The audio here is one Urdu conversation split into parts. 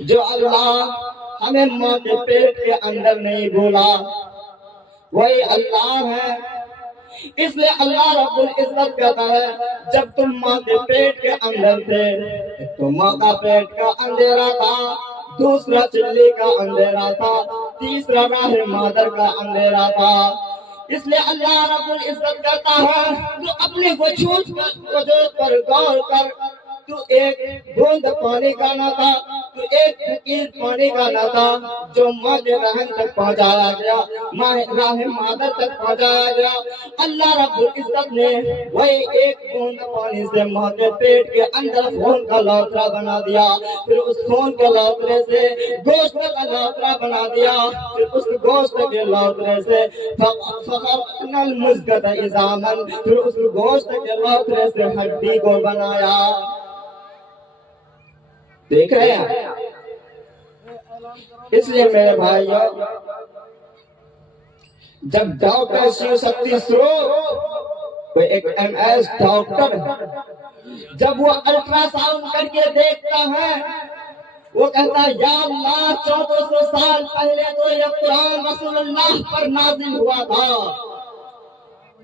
جو اللہ ہمیں ماں کے پیٹ کے اندر نہیں بھولا وہی اللہ ہے۔ اس لیے اللہ رب العزت کہتا ہے جب تم ماں کے پیٹ کے اندر تھے تو ماں کا پیٹ کا اندھیرا تھا، دوسرا چلی کا اندھیرا تھا، تیسرا راہ مادر کا اندھیرا تھا۔ اس لیے اللہ رب العزت کہتا ہے تو اپنے وجود پر غور کر، تو ایک بوند پانی کا نہ تھا، تو ایک بوند پانی کا نہ تھا جو ماں کے رحم تک پہنچایا گیا، ماں راہ مادر تک پہنچایا گیا۔ اللہ رب العزت نے وہی ایک بوند پانی سے ماں کے پیٹ کے اندر خون کا لوترا بنا دیا، پھر اس خون کے لوترے سے گوشت کا لوترا بنا دیا، پھر اس گوشت کے لوترے سے فخرنا المزغۃ عظاما، پھر اس گوشت کے لوترے سے ہڈی کو بنایا۔ دیکھ رہے ہیں؟ اس لیے میرے بھائیو، جب ڈاکٹر شیو شکتی سروپ کوئی ایک ایم ایس ڈاکٹر جب وہ الٹرا ساؤنڈ کر کے دیکھتا ہے، وہ کہتا ہے یا اللہ 1400 سال پہلے تو یہ قرآن رسول اللہ پر نازل ہوا تھا۔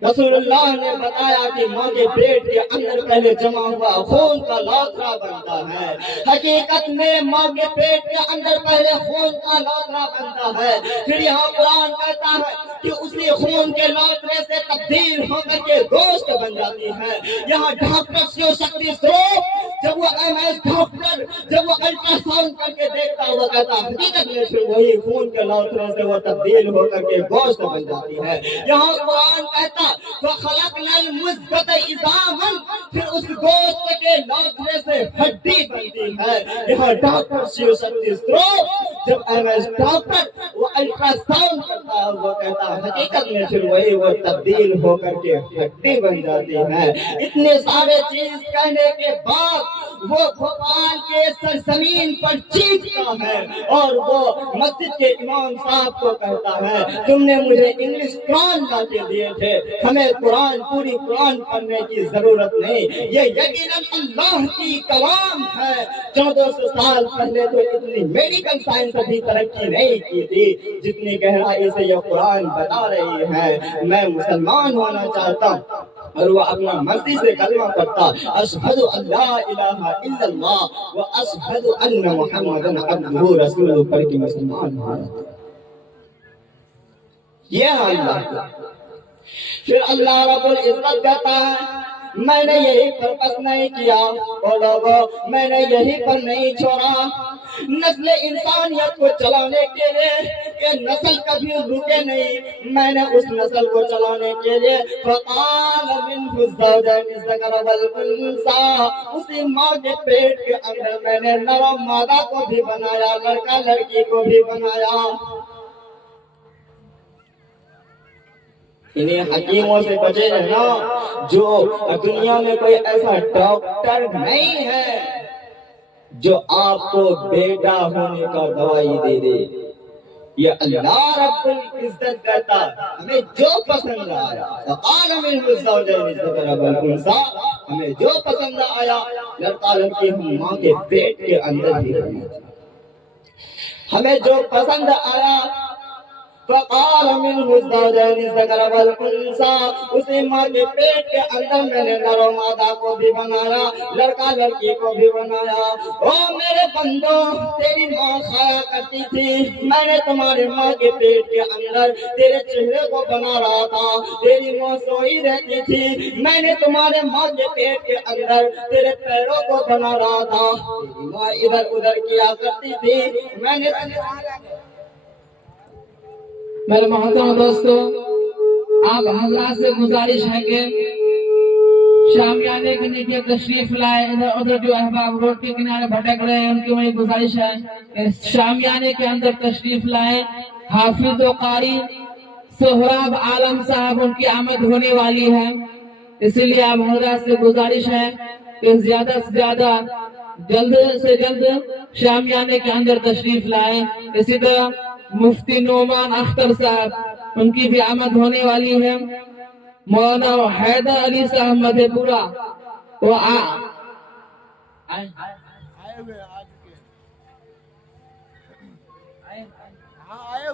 رسول اللہ نے بتایا کہ ماں کے پیٹ کے اندر پہلے جمع ہوا خون کا لوترا بنتا ہے۔ حقیقت میں ماں کے پیٹ کے اندر پہلے خون کا لوترا بنتا ہے، پھر یہاں قرآن کہتا ہے کہ اسی خون کے لوترے سے تبدیل ہو کر کے گوشت بن جاتی ہے۔ یہاں ڈاکٹر شیو شکتی سروپ جب وہ ایم ایس ڈاکٹر جب وہ الٹرا ساؤنڈ کر کے دیکھتا ہوا کہتا حقیقت میں پھر وہی خون کے لوترے سے وہ تبدیل ہو کر کے گوشت بن جاتی ہے۔ یہاں قرآن کہتا فخلقنا المزغۃ عظاما، پھر اس گوشت کے لوترے سے ہڈی بنتی ہے۔ یہاں ڈاکٹر شیو شکتی سروپ جب ایم ایس ڈاکٹر وہ الٹرا ساؤنڈ کرتا ہے وہ کہتا حقیقت میں پھر وہی وہ تبدیل ہو کر کے ہڈی بن جاتی ہے۔ اتنے سارے چیز کہنے کے بعد وہ بھوپال کے سرزمین پر چیختا ہے اور وہ مسجد کے امام صاحب کو کہتا ہے تم نے مجھے انگلش قرآن لا کے دیے تھے، ہمیں قرآن پوری قرآن پڑھنے کی ضرورت نہیں، یہ یقیناً اللہ کی کلام ہے۔ 1400 سال پہلے تو اتنی میڈیکل سائنس ابھی ترقی نہیں کی تھی جتنی گہرائی سے یہ قرآن بتا رہی ہے۔ میں مسلمان ہونا چاہتا ہوں اور وہ اپنا مرضی سے کلمہ پڑھتا اشہد ان لا الہ الا اللہ و اشہد ان محمدن عبدہ رسولہ پڑھ کے مسلمان ہونا۔ یہ ہے اللہ کا۔ پھر اللہ رب العزت کہتا ہے میں نے یہی پر بس نہیں کیا، او لوگو میں نے یہی پر نہیں چھوڑا، نسل انسانیت کو چلانے کے لیے یہ نسل کبھی رکے نہیں، میں نے اس نسل کو چلانے کے لیے فقال منہ الزوجین الذکر والانثی، اسی ماں کے پیٹ کے اندر میں نے نر و مادہ کو بھی بنایا، لڑکا لڑکی کو بھی بنایا۔ انہیں حکیموں سے بچے رہنا، جو دنیا میں کوئی ایسا ڈاکٹر نہیں ہے جو آپ کو بیٹا ہونے کا دوائی دے دے۔ یہ اللہ رب العزت کہتا ہمیں جو پسند آیا فقال منہ الزوجین الذکر والانثی، ہمیں جو پسند آیا لڑکا لڑکی ہم ماں کے پیٹ کے اندر ہی رہنا، ہمیں جو پسند آیا فقال منہ الزوجین الذکر والانثی، اسی ماں کے پیٹ کے اندر میں نے نر و مادہ کو بھی بنایا، لڑکا لڑکی کو بھی بنایا۔ او میرے بندو تیری ماں کھایا کرتی تھی، میں نے تمہاری ماں کے پیٹ کے اندر تیرے چہرے کو بنا رہا تھا، تیری ماں سوئی رہتی تھی، میں نے تمہارے ماں کے پیٹ کے اندر تیرے پیروں کو بنا رہا تھا، تیری ماں ادھر ادھر کیا کرتی تھی، میں نے میرے محترم دوستو، آپ حضرات سے گزارش ہے کہ شامیانے کے نیچے تشریف لائے، ادھر ادھر جو احباب روڈ کے کنارے بھٹک رہے ہیں ان کی وہی گزارش ہے کہ شامیانے کے اندر تشریف لائے۔ حافظ و قاری سہراب عالم صاحب ان کی آمد ہونے والی ہے، اسی لیے آپ حضرات سے گزارش ہے کہ زیادہ سے زیادہ جلد سے جلد شامیانے کے اندر تشریف لائے۔ اسی طرح مفتی نعمان اختر صاحب ان کی بھی آمد ہونے والی ہے۔ مولانا حیدر علی صاحب مدھے پورہ وہ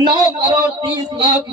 9,30,00,000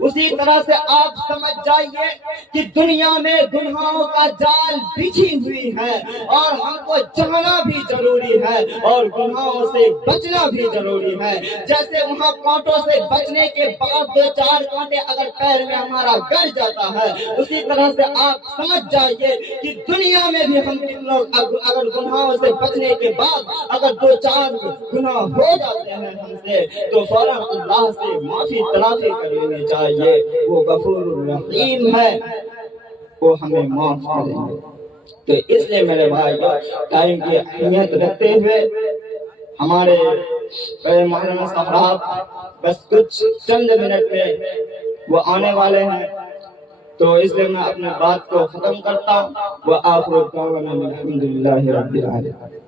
اسی طرح سے آپ سمجھ جائیے کہ دنیا میں گناہوں کا جال بچھی ہوئی ہے اور ہم کو جانا بھی ضروری ہے اور گناہوں سے بچنا بھی ضروری ہے. جیسے وہاں کانٹوں سے بچنے کے بعد 2-4 کانٹے اگر پیر میں ہمارا گڑ جاتا ہے، اسی طرح سے آپ سمجھ جائیے کہ دنیا میں بھی ہم لوگ اگر گناہوں سے بچنے کے بعد اگر 2-4 گناہ ہو جاتے ہیں ہم سے تو فوراً اللہ سے معافی تلافی کر لینی چاہیے. وہ غفور الرحیم ہے، وہ ہمیں معاف کریں گے. تو اس لیے میرے بھائی ٹائم کی اہمیت رکھتے ہوئے ہمارے محرم صاحب بس کچھ چند منٹ میں وہ آنے والے ہیں، تو اس لیے میں اپنے بات کو ختم کرتا ہوں. وآخر دعوانا الحمدللہ رب العالمین.